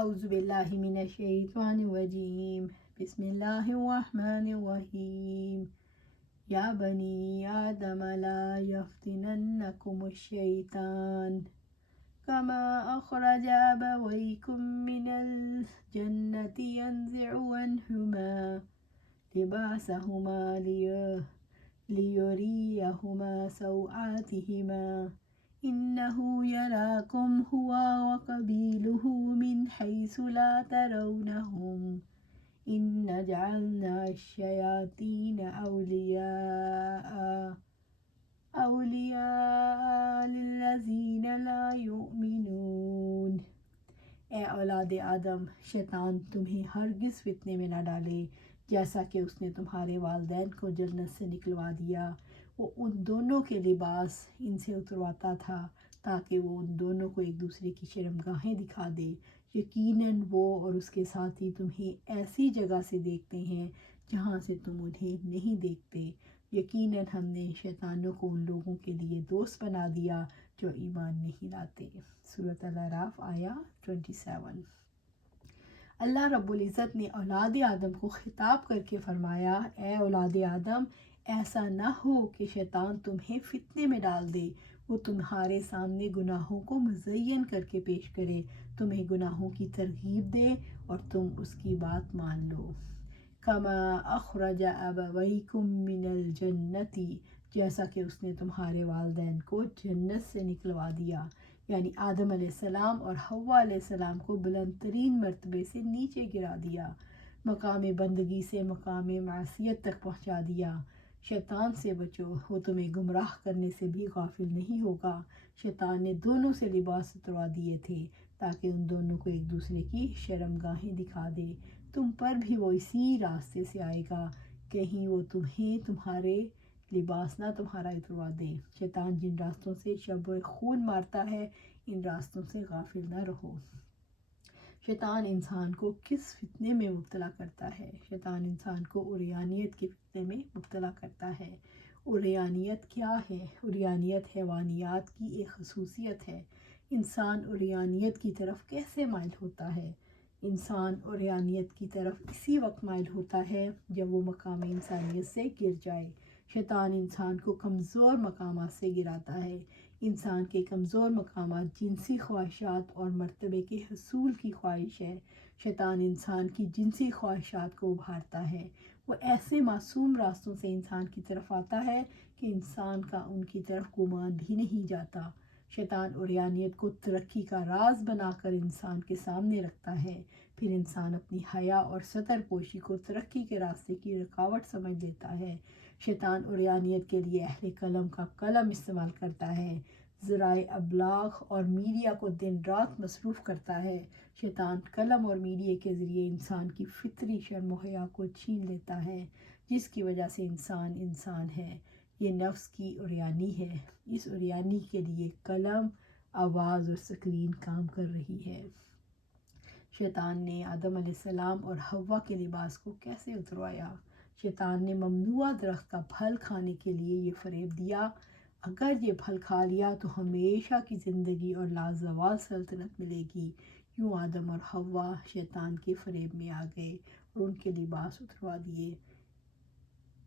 اعوذ باللہ من الشیطان الرجیم بسم اللہ الرحمن الرحیم یا بنی آدم لا یفتننکم الشیطان کما اخرج ابویکم من الجنة ینزع عنہما لباسہما لیریہما سوآتہما إنه يراكم هو وقبيله من حيث لا ترونهم إنا جعلنا الشياطين أولياء للذين لا يؤمنون۔ اے اولاد آدم، شیطان تمہیں ہرگز فتنے میں نہ ڈالے جیسا کہ اس نے تمہارے والدین کو جنت سے نکلوا دیا۔ وہ ان دونوں کے لباس ان سے اترواتا تھا تاکہ وہ ان دونوں کو ایک دوسرے کی شرمگاہیں دکھا دے۔ یقیناً وہ اور اس کے ساتھی تمہیں ایسی جگہ سے دیکھتے ہیں جہاں سے تم انہیں نہیں دیکھتے۔ یقیناً ہم نے شیطانوں کو ان لوگوں کے لیے دوست بنا دیا جو ایمان نہیں لاتے۔ سورۃ الاعراف آیا 27۔ اللہ رب العزت نے اولاد آدم کو خطاب کر کے فرمایا، اے اولاد آدم، ایسا نہ ہو کہ شیطان تمہیں فتنے میں ڈال دے، وہ تمہارے سامنے گناہوں کو مزین کر کے پیش کرے، تمہیں گناہوں کی ترغیب دے اور تم اس کی بات مان لو۔ کما اخرج ابویکم من الجنۃ، جیسا کہ اس نے تمہارے والدین کو جنت سے نکلوا دیا، یعنی آدم علیہ السلام اور حوا علیہ السلام کو بلند ترین مرتبے سے نیچے گرا دیا، مقام بندگی سے مقام معصیت تک پہنچا دیا۔ شیطان سے بچو، وہ تمہیں گمراہ کرنے سے بھی غافل نہیں ہوگا۔ شیطان نے دونوں سے لباس اتروا دیے تھے تاکہ ان دونوں کو ایک دوسرے کی شرمگاہیں دکھا دے۔ تم پر بھی وہ اسی راستے سے آئے گا، کہیں وہ تمہیں تمہارے لباس نہ تمہارا اتروا دے۔ شیطان جن راستوں سے شب و خون مارتا ہے، ان راستوں سے غافل نہ رہو۔ شیطان انسان کو کس فتنے میں مبتلا کرتا ہے؟ شیطان انسان کو عریانیت کے فتنے میں مبتلا کرتا ہے۔ عریانیت کیا ہے؟ عریانیت حیوانیات کی ایک خصوصیت ہے۔ انسان عریانیت کی طرف کیسے مائل ہوتا ہے؟ انسان عریانیت کی طرف اسی وقت مائل ہوتا ہے جب وہ مقام انسانیت سے گر جائے۔ شیطان انسان کو کمزور مقامات سے گراتا ہے۔ انسان کے کمزور مقامات جنسی خواہشات اور مرتبے کے حصول کی خواہش ہے۔ شیطان انسان کی جنسی خواہشات کو ابھارتا ہے۔ وہ ایسے معصوم راستوں سے انسان کی طرف آتا ہے کہ انسان کا ان کی طرف گمان بھی نہیں جاتا۔ شیطان عریانیت کو ترقی کا راز بنا کر انسان کے سامنے رکھتا ہے، پھر انسان اپنی حیا اور ستر پوشی کو ترقی کے راستے کی رکاوٹ سمجھ لیتا ہے۔ شیطان عریانیت کے لیے اہل قلم کا قلم استعمال کرتا ہے، ذرائع ابلاغ اور میڈیا کو دن رات مصروف کرتا ہے۔ شیطان قلم اور میڈیا کے ذریعے انسان کی فطری شرم و حیا کو چھین لیتا ہے، جس کی وجہ سے انسان انسان ہے۔ یہ نفس کی عریانی ہے۔ اس عریانی کے لیے قلم، آواز اور سکرین کام کر رہی ہے۔ شیطان نے آدم علیہ السلام اور حوا کے لباس کو کیسے اتروایا؟ شیطان نے ممنوع درخت کا پھل کھانے کے لیے یہ فریب دیا، اگر یہ پھل کھا لیا تو ہمیشہ کی زندگی اور لازوال سلطنت ملے گی۔ یوں آدم اور حوا شیطان کے فریب میں آ گئے اور ان کے لباس اتروا دیے۔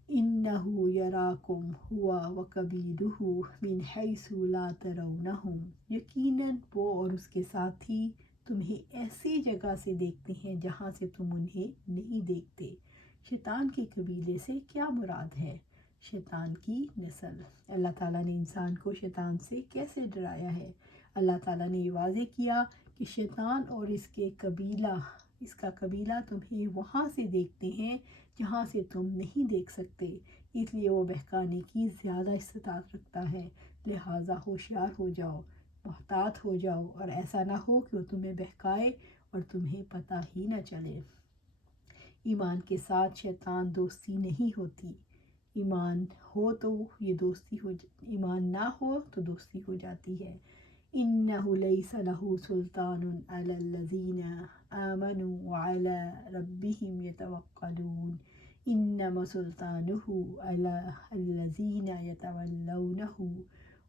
اِنَّهُ يَرَاكُمْ هُوَ وَقَبِيلُهُ مِنْ حَيْثُ لَا تَرَوْنَهُمْ، یقیناً وہ اور اس کے ساتھی تمہیں ایسی جگہ سے دیکھتے ہیں جہاں سے تم انہیں نہیں دیکھتے۔ شیطان کے قبیلے سے کیا مراد ہے؟ شیطان کی نسل۔ اللہ تعالیٰ نے انسان کو شیطان سے کیسے ڈرایا ہے؟ اللہ تعالیٰ نے یہ واضح کیا کہ شیطان اور اس کا قبیلہ تمہیں وہاں سے دیکھتے ہیں جہاں سے تم نہیں دیکھ سکتے، اس لیے وہ بہکانے کی زیادہ استطاعت رکھتا ہے۔ لہٰذا ہوشیار ہو جاؤ، محتاط ہو جاؤ، اور ایسا نہ ہو کہ وہ تمہیں بہکائے اور تمہیں پتہ ہی نہ چلے۔ ایمان کے ساتھ شیطان دوستی نہیں ہوتی۔ ایمان ہو تو یہ دوستی ایمان نہ ہو تو دوستی ہو جاتی ہے۔ إِنَّهُ لَيْسَ لَهُ سُلْطَانٌ عَلَى الَّذِينَ آمَنُوا وَعَلَى رَبِّهِمْ يَتَوَكَّلُونَ إِنَّمَا سُلْطَانُهُ عَلَى الَّذِينَ يَتَوَلَّوْنَهُ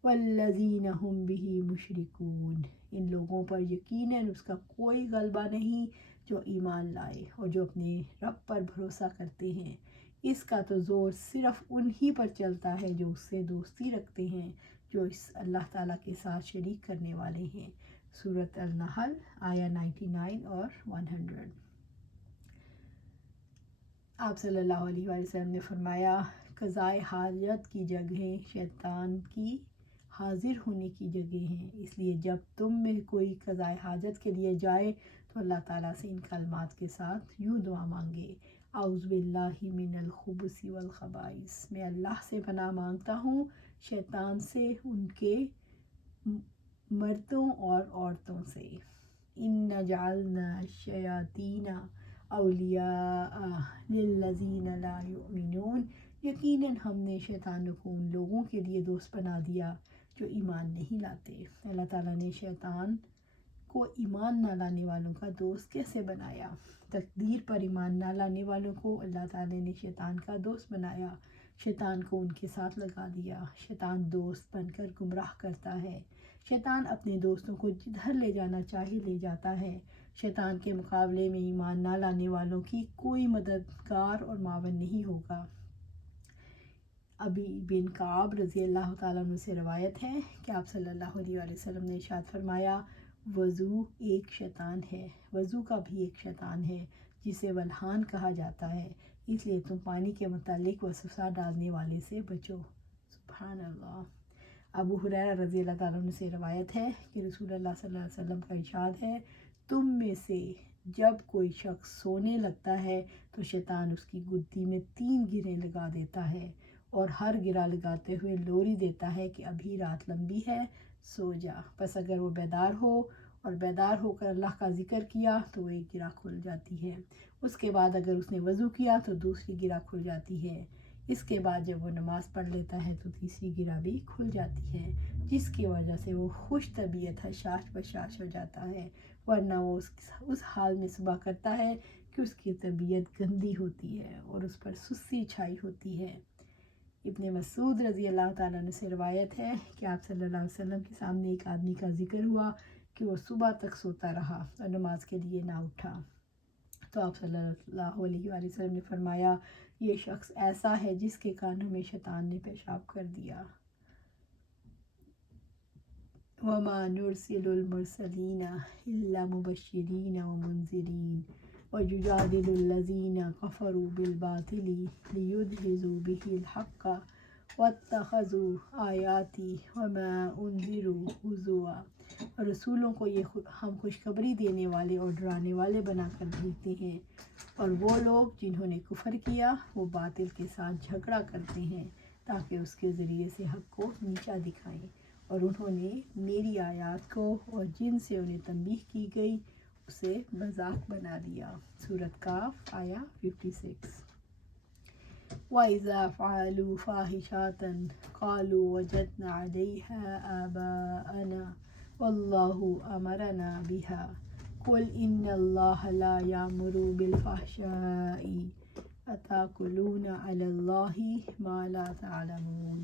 وَالَّذِينَ هُمْ بِهِ مُشْرِكُونَ ان لوگوں پر یقیناً اس کا کوئی غلبہ نہیں جو ایمان لائے اور جو اپنے رب پر بھروسہ کرتے ہیں۔ اس کا تو زور صرف انہی پر چلتا ہے جو اس سے دوستی رکھتے ہیں، جو اس اللہ تعالیٰ کے ساتھ شریک کرنے والے ہیں۔ سورۃ النحل آیہ 99 اور 100۔ آپ صلی اللہ علیہ وآلہ وسلم نے فرمایا، قضائے حاجت کی جگہیں شیطان کی حاضر ہونے کی جگہ ہیں، اس لیے جب تم میں کوئی قضائے حاجت کے لیے جائے تو اللہ تعالیٰ سے ان کلمات کے ساتھ یوں دعا مانگے، اعوذ باللہ من الخبث والخبائث، میں اللہ سے پناہ مانگتا ہوں شیطان سے، ان کے مردوں اور عورتوں سے۔ ان جعلنا الشیاطین اولیاء للذین لا یؤمنون، یقیناً ہم نے شیطانوں کو ان لوگوں کے لیے دوست بنا دیا جو ایمان نہیں لاتے۔ اللہ تعالیٰ نے شیطان کو ایمان نہ لانے والوں کا دوست کیسے بنایا؟ تقدیر پر ایمان نہ لانے والوں کو اللہ تعالیٰ نے شیطان کا دوست بنایا، شیطان کو ان کے ساتھ لگا دیا۔ شیطان دوست بن کر گمراہ کرتا ہے، شیطان اپنے دوستوں کو جدھر لے جانا چاہے لے جاتا ہے۔ شیطان کے مقابلے میں ایمان نہ لانے والوں کی کوئی مددگار اور معاون نہیں ہوگا۔ ابی بن کعب رضی اللہ تعالیٰ عنہ سے روایت ہے کہ آپ صلی اللہ علیہ وآلہ وسلم نے ارشاد فرمایا، وضو ایک شیطان ہے، وضو کا بھی ایک شیطان ہے جسے ولحان کہا جاتا ہے، اس لیے تم پانی کے متعلق وسوسہ ڈالنے والے سے بچو۔ سبحان اللہ۔ ابو ہریرہ رضی اللہ تعالیٰ عنہ سے روایت ہے کہ رسول اللہ صلی اللہ علیہ وسلم کا ارشاد ہے، تم میں سے جب کوئی شخص سونے لگتا ہے تو شیطان اس کی گدی میں 3 گریں لگا دیتا ہے اور ہر گرہ لگاتے ہوئے لوری دیتا ہے کہ ابھی رات لمبی ہے، سو جا۔ پس اگر وہ بیدار ہو اور بیدار ہو کر اللہ کا ذکر کیا تو وہ ایک گرہ کھل جاتی ہے، اس کے بعد اگر اس نے وضو کیا تو دوسری گرہ کھل جاتی ہے، اس کے بعد جب وہ نماز پڑھ لیتا ہے تو تیسری گرہ بھی کھل جاتی ہے، جس کی وجہ سے وہ خوش طبیعت حشاش بشاش ہو جاتا ہے، ورنہ وہ اس حال میں صبح کرتا ہے کہ اس کی طبیعت گندی ہوتی ہے اور اس پر سستی چھائی ہوتی ہے۔ ابن مسعود رضی اللہ تعالیٰ عنہ سے روایت ہے کہ آپ صلی اللہ علیہ وسلم کے سامنے ایک آدمی کا ذکر ہوا کہ وہ صبح تک سوتا رہا اور نماز کے لیے نہ اٹھا، تو آپ صلی اللہ علیہ وآلہ وسلم نے فرمایا، یہ شخص ایسا ہے جس کے کانوں میں شیطان نے پیشاب کر دیا۔ وَمَا نُرْسِلُ الْمُرْسَلِينَ إِلَّا مُبَشِّرِينَ وَمُنذِرِينَ وَيُجَادِلُ الَّذِينَ كَفَرُوا بِالْبَاطِلِ لِيُدْحِضُوا بِهِ الْحَقَّ وَاتَّخَذُوا آيَاتِي وَمَا أُنذِرُوا هُزُوًا۔ اور رسولوں کو ہم خوشخبری دینے والے اور ڈرانے والے بنا کر بھیجتے ہیں، اور وہ لوگ جنہوں نے کفر کیا وہ باطل کے ساتھ جھگڑا کرتے ہیں تاکہ اس کے ذریعے سے حق کو نیچا دکھائیں، اور انہوں نے میری آیات کو اور جن سے انہیں تنبیہ کی گئی اسے مذاق بنا دیا۔ سورۃ کاف آیہ 56۔ وَإِذَا فَعَلُوا فَاحِشَةً قَالُوا وَجَدْنَا عَلَيْهَا آبَاءَنَا وَاللَّهُ أَمَرَنَا بِهَا قُلْ إِنَّ اللَّهَ لَا يَأْمُرُ بِالْفَحْشَاءِ أَتَأْكُلُونَ عَلَى اللَّهِ مَا لَا تَعْلَمُونَ۔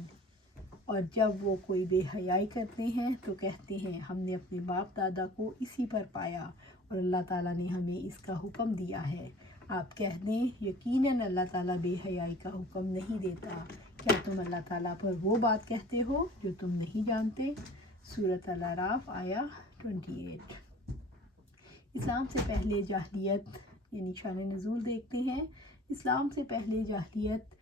اور جب وہ کوئی بے حیائی کرتے ہیں تو کہتے ہیں ہم نے اپنے باپ دادا کو اسی پر پایا اور اللہ تعالیٰ نے ہمیں اس کا حکم دیا ہے۔ آپ کہہ دیں یقیناً اللہ تعالیٰ بے حیائی کا حکم نہیں دیتا، کیا تم اللہ تعالیٰ پر وہ بات کہتے ہو جو تم نہیں جانتے؟ سورۃ الاعراف آیہ 28۔ اسلام سے پہلے جاہلیت یعنی شان نزول دیکھتے ہیں۔ اسلام سے پہلے جاہلیت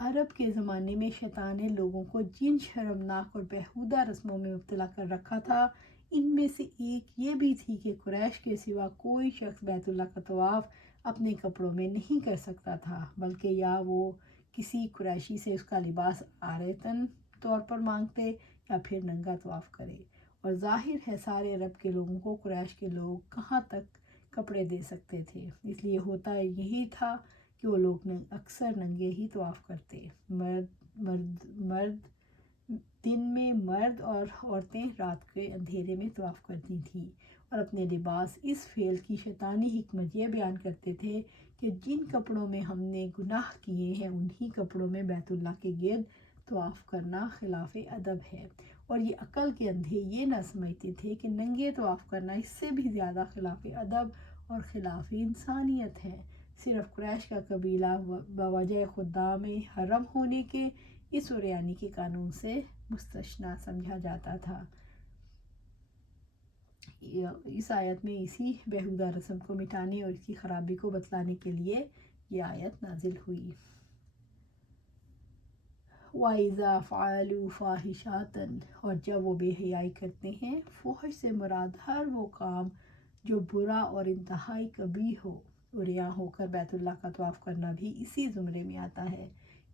عرب کے زمانے میں شیطان نے لوگوں کو جن شرمناک اور بیہودہ رسموں میں مبتلا کر رکھا تھا، ان میں سے ایک یہ بھی تھی کہ قریش کے سوا کوئی شخص بیت اللہ کا طواف اپنے کپڑوں میں نہیں کر سکتا تھا، بلکہ یا وہ کسی قریشی سے اس کا لباس عارضاً طور پر مانگتے یا پھر ننگا طواف کرے، اور ظاہر ہے سارے عرب کے لوگوں کو قریش کے لوگ کہاں تک کپڑے دے سکتے تھے، اس لیے ہوتا یہی تھا کہ وہ لوگ اکثر ننگے ہی طواف کرتے، مرد دن میں مرد اور عورتیں رات کے اندھیرے میں طواف کرتی تھیں، اور اپنے لباس اس فعل کی شیطانی حکمت یہ بیان کرتے تھے کہ جن کپڑوں میں ہم نے گناہ کیے ہیں انہی کپڑوں میں بیت اللہ کے گرد طواف کرنا خلاف ادب ہے، اور یہ عقل کے اندھے یہ نہ سمجھتے تھے کہ ننگے طواف کرنا اس سے بھی زیادہ خلاف ادب اور خلاف انسانیت ہے۔ صرف قریش کا قبیلہ بوجہ خدام حرم ہونے کے اس عریانی کے قانون سے مستثنیٰ سمجھا جاتا تھا۔ اس آیت میں اسی بیہودہ رسم کو مٹانے اور اس کی خرابی کو بتلانے کے لیے یہ آیت نازل ہوئی۔ وَإِذَا فَعَلُوا فَاحِشَةً، اور جب وہ بے حیائی کرتے ہیں، فحش سے مراد ہر وہ کام جو برا اور انتہائی قبیح ہو۔ عریاں ہو کر بیت اللہ کا طواف کرنا بھی اسی زمرے میں آتا ہے۔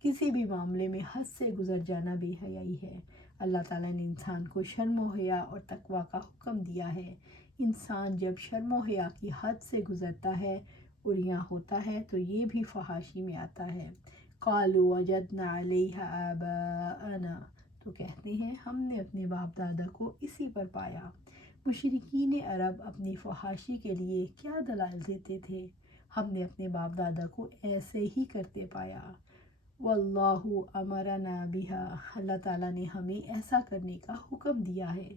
کسی بھی معاملے میں حد سے گزر جانا بے حیائی ہے۔ اللہ تعالیٰ نے انسان کو شرم و حیا اور تقوی کا حکم دیا ہے۔ انسان جب شرم و حیا کی حد سے گزرتا ہے، عریاں ہوتا ہے، تو یہ بھی فحاشی میں آتا ہے۔ قالوا وجدنا علیہا آباءنا، تو کہتے ہیں ہم نے اپنے باپ دادا کو اسی پر پایا۔ مشرکین عرب اپنی فحاشی کے لیے کیا دلائل دیتے تھے؟ ہم نے اپنے باپ دادا کو ایسے ہی کرتے پایا۔ واللہ امرنا بہا، اللہ تعالیٰ نے ہمیں ایسا کرنے کا حکم دیا ہے۔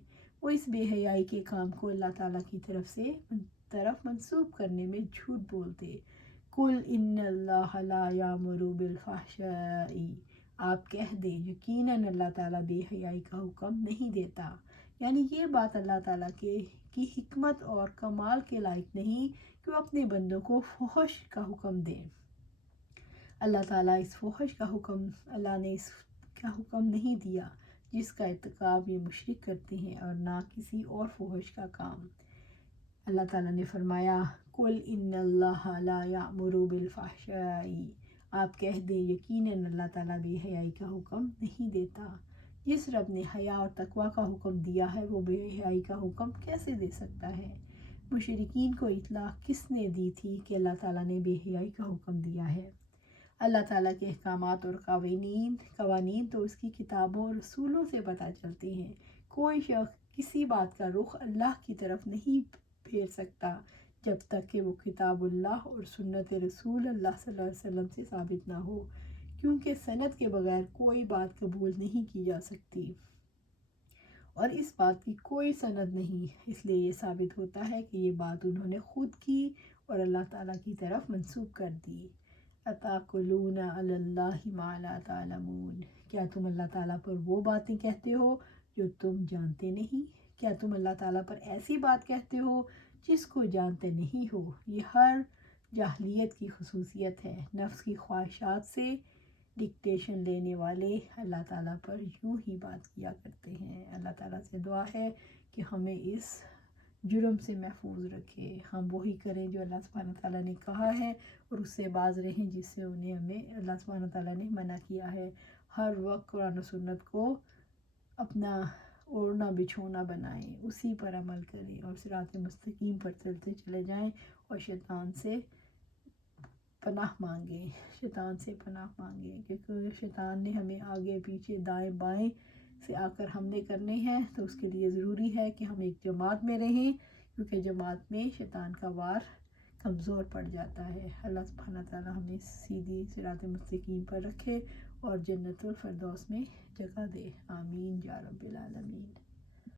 وہ اس بے حیائی کے کام کو اللہ تعالیٰ کی طرف منسوب کرنے میں جھوٹ بولتے۔ قل ان اللہ لا یامر بالفحشاء، آپ کہہ دیں یقیناً اللہ تعالیٰ بے حیائی کا حکم نہیں دیتا۔ یعنی یہ بات اللہ تعالیٰ کی حکمت اور کمال کے لائق نہیں کہ وہ اپنے بندوں کو فحش کا حکم دیں۔ اللہ تعالیٰ اللہ نے اس کا حکم نہیں دیا جس کا ارتکاب یہ مشرک کرتے ہیں، اور نہ کسی اور فحش کا کام۔ اللہ تعالیٰ نے فرمایا قل ان اللہ لا یامر بالفحشاء، آپ کہہ دیں یقیناً اللہ تعالیٰ بے حیائی کا حکم نہیں دیتا۔ جس رب نے حیا اور تقوی کا حکم دیا ہے وہ بے حیائی کا حکم کیسے دے سکتا ہے؟ مشرکین کو اطلاع کس نے دی تھی کہ اللہ تعالیٰ نے بے حیائی کا حکم دیا ہے؟ اللہ تعالیٰ کے احکامات اور قوانین تو اس کی کتابوں اور رسولوں سے پتہ چلتے ہیں۔ کوئی شخص کسی بات کا رخ اللہ کی طرف نہیں پھیر سکتا جب تک کہ وہ کتاب اللہ اور سنت رسول اللہ صلی اللہ علیہ وسلم سے ثابت نہ ہو، کیونکہ سند کے بغیر کوئی بات قبول نہیں کی جا سکتی، اور اس بات کی کوئی سند نہیں۔ اس لیے یہ ثابت ہوتا ہے کہ یہ بات انہوں نے خود کی اور اللہ تعالیٰ کی طرف منسوب کر دی۔ اتقولون علی اللہ ما لا تعلمون، کیا تم اللہ تعالیٰ پر وہ باتیں کہتے ہو جو تم جانتے نہیں؟ کیا تم اللہ تعالیٰ پر ایسی بات کہتے ہو جس کو جانتے نہیں ہو؟ یہ ہر جاہلیت کی خصوصیت ہے۔ نفس کی خواہشات سے ڈکٹیشن لینے والے اللہ تعالیٰ پر یوں ہی بات کیا کرتے ہیں۔ اللہ تعالیٰ سے دعا ہے کہ ہمیں اس جرم سے محفوظ رکھے، ہم وہی کریں جو اللہ سبحانہ تعالیٰ نے کہا ہے، اور اس سے باز رہیں جس سے ہمیں اللہ سبحانہ تعالیٰ نے منع کیا ہے۔ ہر وقت قرآن و سنت کو اپنا اوڑھنا بچھونا بنائیں، اسی پر عمل کریں اور صراط مستقیم پر چلتے چلے جائیں، اور شیطان سے پناہ مانگیں، کیونکہ شیطان نے ہمیں آگے پیچھے دائیں بائیں سے آ کر حملے کرنے ہیں، تو اس کے لیے ضروری ہے کہ ہم ایک جماعت میں رہیں، کیونکہ جماعت میں شیطان کا وار کمزور پڑ جاتا ہے۔ اللہ سبحانہ تعالیٰ ہمیں سیدھی صراط مستقیم پر رکھے اور جنت الفردوس میں جگہ دے، آمین یا رب العالمین۔